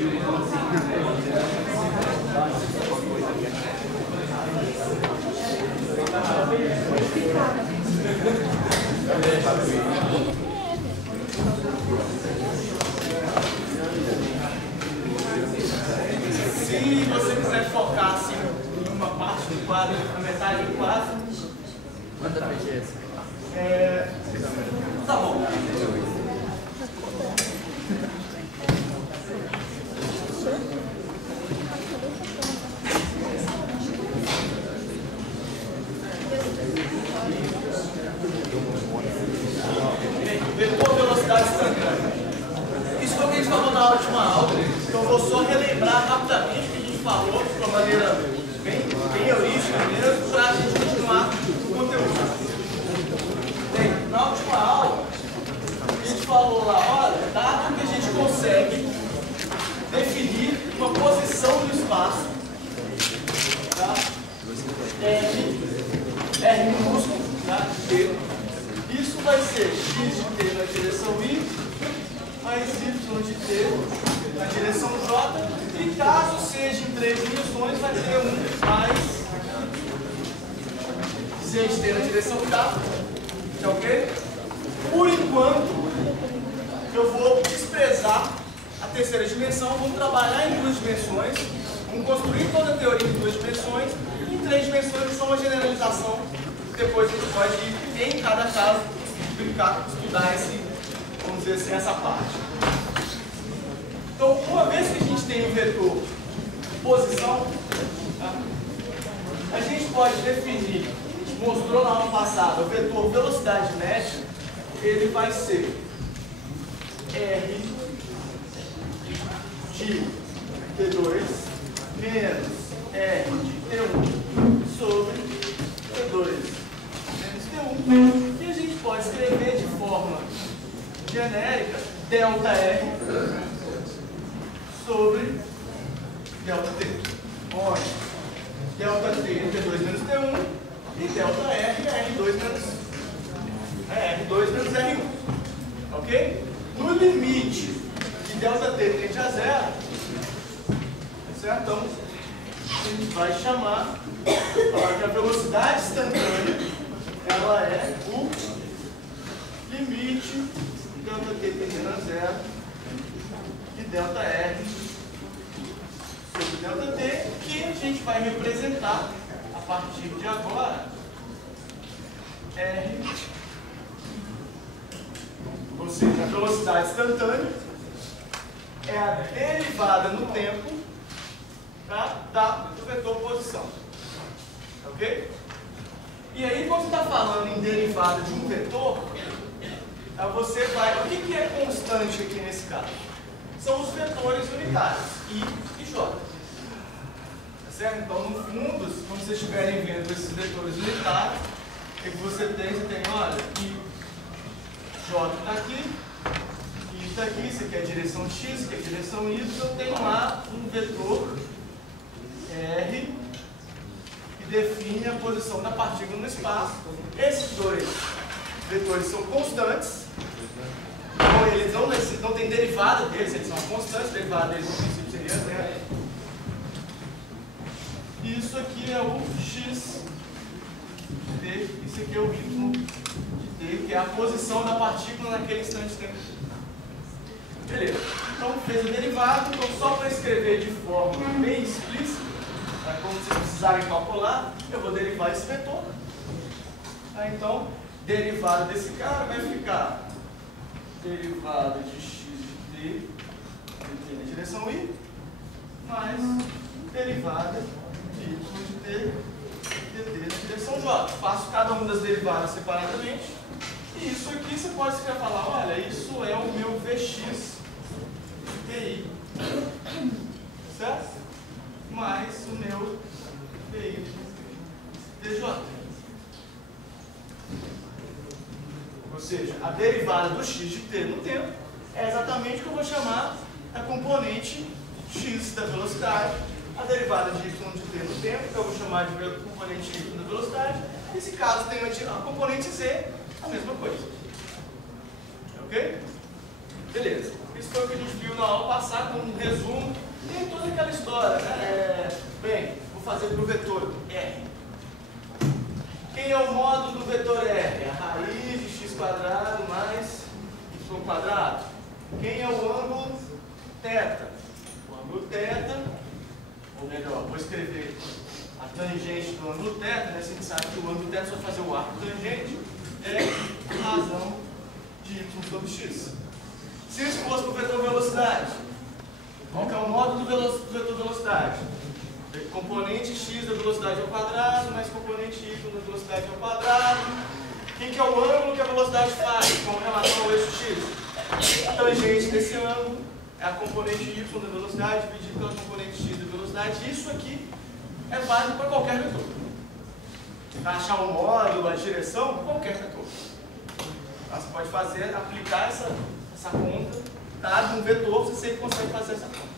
Se você quiser focar assim, em uma parte do quadro, na metade do quadro, Manda pra gente essa. tá bom. Vetor velocidade instantânea. Isso foi o que a gente falou na última aula. Então eu vou só relembrar rapidamente o que a gente falou de uma maneira bem holística mesmo, para a gente continuar o conteúdo. Bem, na última aula, a gente falou lá, olha, dado que a gente consegue definir uma posição no espaço, tá? R minúsculo, tá? T. Isso vai ser x de t na direção y, mais y de t na direção j, e caso seja em 3 dimensões, vai ter 1 mais z de t na direção k, tá ok? Por enquanto, eu vou desprezar a terceira dimensão, vamos trabalhar em 2 dimensões, vamos construir toda a teoria em 2 dimensões, e em 3 dimensões são uma generalização, depois a gente pode ir em cada caso, brincar, estudar vamos dizer assim, essa parte. Então, uma vez que a gente tem o vetor posição, tá? A gente pode definir, a gente mostrou na aula passada, o vetor velocidade média, ele vai ser R de T2 menos R de T1 sobre T2 menos T1. E a gente pode escrever de forma genérica delta R sobre delta T. Onde delta T é T2 menos T1 e delta R é R2 menos R1. Ok? No limite de delta T tende a zero, certo? Então, a gente vai chamar que a velocidade instantânea ela é o limite de delta T tendendo a zero de delta R sobre delta T, que a gente vai representar a partir de agora R, ou seja, a velocidade instantânea é a derivada no tempo, tá, do vetor posição. Ok? E aí, quando você está falando em derivada de um vetor, você vai... O que é constante aqui nesse caso? São os vetores unitários, I e J. Tá certo? Então, no fundo, quando vocês estiverem vendo esses vetores unitários, o que você tem? Você tem, olha, I, J está aqui, I está aqui, isso aqui é a direção X, isso aqui é a direção Y, eu tenho lá um vetor R que define a posição da partícula no espaço. Esses dois vetores são constantes, então eles não têm derivada deles, eles são constantes, a derivada deles no princípio seria zero. E isso aqui é o X de T, isso aqui é o Y de T, que é a posição da partícula naquele instante de tempo. Beleza. Então fez a derivada, então só para escrever de forma bem explícita, como vocês precisarem calcular, eu vou derivar esse vetor. Então, derivada desse cara vai ficar derivada de x de t na direção y, mais derivada de y de t na direção j. Faço cada uma das derivadas separadamente. E isso aqui você pode falar, olha, isso é o meu Vx de ti. Certo? Mais o meu VY dj. Ou seja, a derivada do x de t no tempo é exatamente o que eu vou chamar a componente x da velocidade, a derivada de y de t no tempo, que eu vou chamar de componente y da velocidade. Nesse caso, tem a componente z, a mesma coisa. Ok? Beleza. Isso foi o que a gente viu na aula passada, como um resumo fazer para o vetor R. Quem é o módulo do vetor R? É a raiz de x² mais y². Quem é o ângulo θ? O ângulo θ, ou melhor, vou escrever a tangente do ângulo θ, né? A gente sabe que o ângulo θ, só fazer o arco tangente, é razão de y sobre x. Se isso fosse para o vetor velocidade, qual que é o módulo do vetor velocidade? Componente x da velocidade ao quadrado, mais componente y da velocidade ao quadrado. Quem que é o ângulo que a velocidade faz com relação ao eixo x? A tangente desse ângulo é a componente y da velocidade dividido pela componente x da velocidade. Isso aqui é válido para qualquer vetor. Para achar o módulo, a direção, qualquer vetor. Então, você pode fazer, aplicar essa conta, dado um vetor, você sempre consegue fazer essa conta.